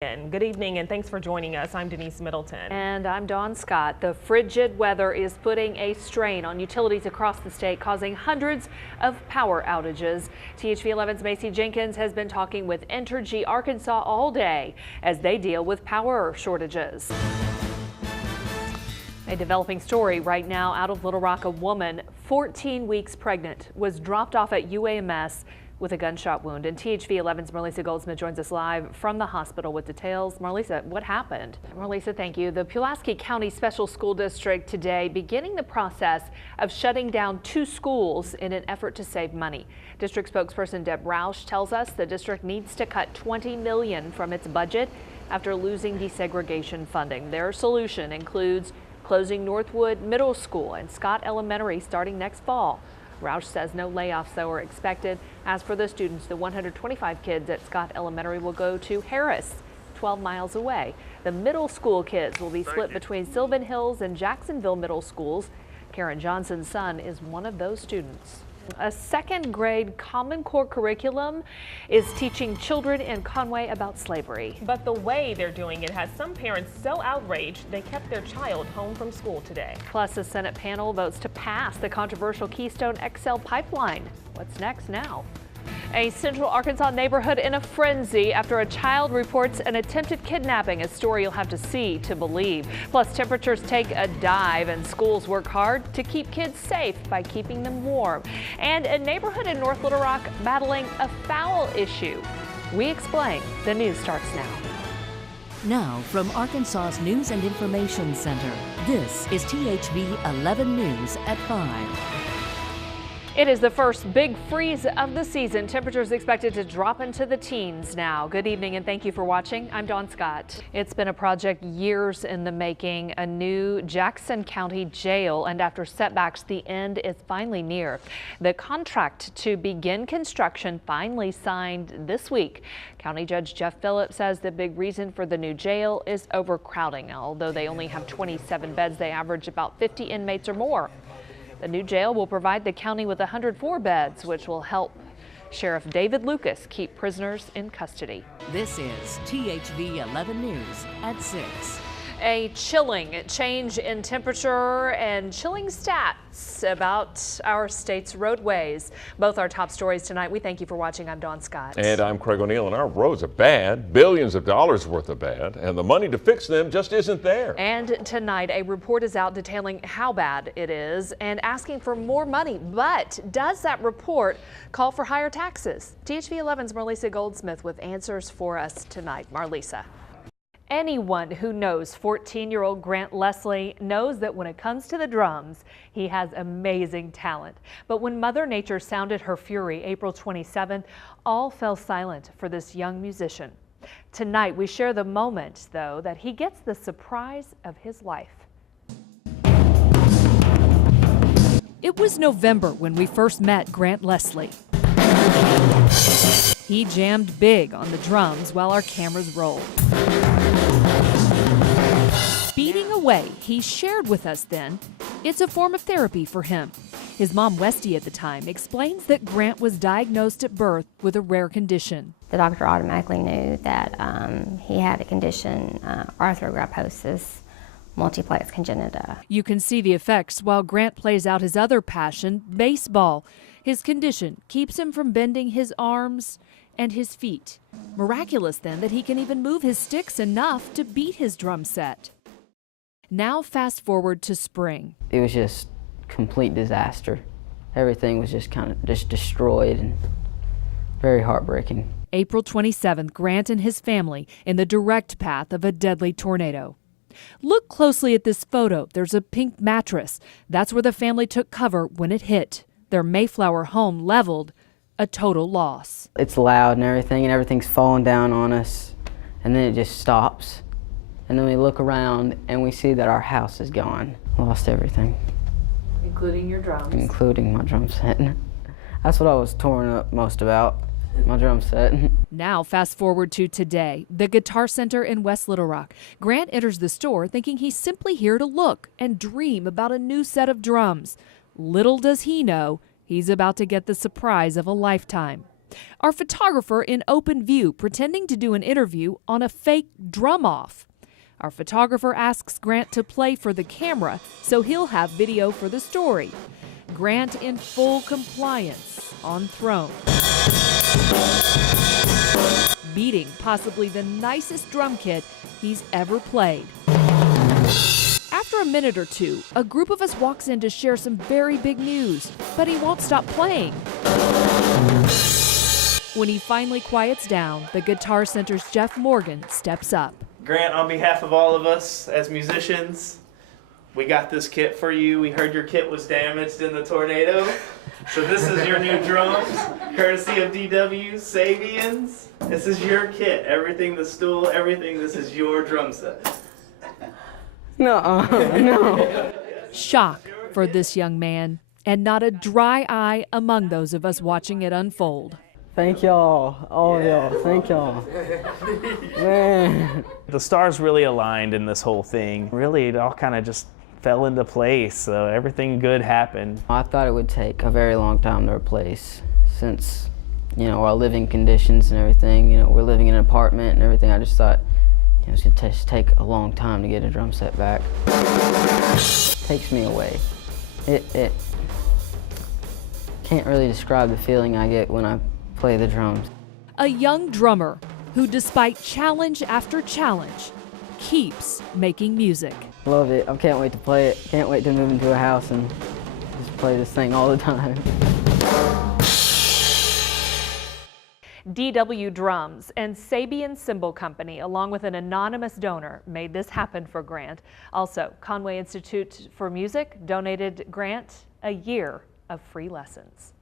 Good evening and thanks for joining us. I'm Denise Middleton. And I'm Dawn Scott. The frigid weather is putting a strain on utilities across the state, causing hundreds of power outages. THV 11's Macy Jenkins has been talking with Entergy Arkansas all day as they deal with power shortages. A developing story right now out of Little Rock. A woman 14 weeks pregnant was dropped off at UAMS with a gunshot wound. And THV 11's Marlisa Goldsmith joins us live from the hospital with details. Marlisa, what happened? Marlisa, thank you. The Pulaski County Special School District today beginning the process of shutting down 2 schools in an effort to save money. District spokesperson Deb Roush tells us the district needs to cut $20 million from its budget after losing desegregation funding. Their solution includes closing Northwood Middle School and Scott Elementary starting next fall. Roush says no layoffs, though, are expected. As for the students, the 125 kids at Scott Elementary will go to Harris, 12 miles away. The middle school kids will be split between Sylvan Hills and Jacksonville Middle Schools. Karen Johnson's son is one of those students. A 2nd grade Common Core curriculum is teaching children in Conway about slavery. But the way they're doing it has some parents so outraged they kept their child home from school today. Plus, the Senate panel votes to pass the controversial Keystone XL pipeline. What's next now? A Central Arkansas neighborhood in a frenzy after a child reports an attempted kidnapping, a story you'll have to see to believe. Plus, temperatures take a dive and schools work hard to keep kids safe by keeping them warm. And a neighborhood in North Little Rock battling a foul issue. We explain. The news starts now. Now from Arkansas's News and Information Center, this is THV 11 News at 5. It is the first big freeze of the season. Temperatures expected to drop into the teens now. Good evening and thank you for watching. I'm Dawn Scott. It's been a project years in the making, a new Jackson County jail, and after setbacks, the end is finally near. The contract to begin construction finally signed this week. County Judge Jeff Phillips says the big reason for the new jail is overcrowding. Although they only have 27 beds, they average about 50 inmates or more. The new jail will provide the county with 104 beds, which will help Sheriff David Lucas keep prisoners in custody. This is THV 11 News at 6. A chilling change in temperature and chilling stats about our state's roadways. Both our top stories tonight. We thank you for watching. I'm Dawn Scott. And I'm Craig O'Neill, and our roads are bad, billions of dollars worth of bad, and the money to fix them just isn't there. And tonight, a report is out detailing how bad it is and asking for more money. But does that report call for higher taxes? THV 11's Marlisa Goldsmith with answers for us tonight. Marlisa. Anyone who knows 14-year-old Grant Leslie knows that when it comes to the drums, he has amazing talent. But when Mother Nature sounded her fury April 27th, all fell silent for this young musician. Tonight, we share the moment, though, that he gets the surprise of his life. It was November when we first met Grant Leslie. He jammed big on the drums while our cameras rolled. Beating away, he shared with us then, it's a form of therapy for him. His mom, Westy, at the time, explains that Grant was diagnosed at birth with a rare condition. The doctor automatically knew that he had a condition, arthrogryposis multiplex congenita. You can see the effects while Grant plays out his other passion, baseball. His condition keeps him from bending his arms and his feet. Miraculous, then, that he can even move his sticks enough to beat his drum set. Now fast forward to spring. It was just complete disaster. Everything was just kind of destroyed and very heartbreaking. April 27th, Grant and his family in the direct path of a deadly tornado. Look closely at this photo. There's a pink mattress. That's where the family took cover when it hit. Their Mayflower home leveled, a total loss. It's loud and everything's falling down on us, and then it just stops. And then we look around and we see that our house is gone. Lost everything. Including your drums? Including my drum set. That's what I was torn up most about, my drum set. Now fast forward to today, the Guitar Center in West Little Rock. Grant enters the store thinking he's simply here to look and dream about a new set of drums. Little does he know, he's about to get the surprise of a lifetime. Our photographer in open view pretending to do an interview on a fake drum off. Our photographer asks Grant to play for the camera so he'll have video for the story. Grant in full compliance on throne. Beating possibly the nicest drum kit he's ever played. After a minute or two, a group of us walks in to share some very big news, but he won't stop playing. When he finally quiets down, the Guitar Center's Jeff Morgan steps up. Grant, on behalf of all of us as musicians, we got this kit for you. We heard your kit was damaged in the tornado. So this is your new drums, courtesy of DW Sabians. This is your kit. Everything, the stool, everything, this is your drum set. No. Shock for this young man, and not a dry eye among those of us watching it unfold. Thank y'all, all of y'all, thank y'all. Man. The stars really aligned in this whole thing. Really, it all kind of just fell into place, so everything good happened. I thought it would take a very long time to replace since, our living conditions and everything, we're living in an apartment and everything. I just thought, it's gonna just take a long time to get a drum set back. It takes me away. It can't really describe the feeling I get when I play the drums. A young drummer who, despite challenge after challenge, keeps making music. Love it. I can't wait to play it. Can't wait to move into a house and just play this thing all the time. DW Drums and Sabian Cymbal Company, along with an anonymous donor, made this happen for Grant. Also, Conway Institute for Music donated Grant a year of free lessons.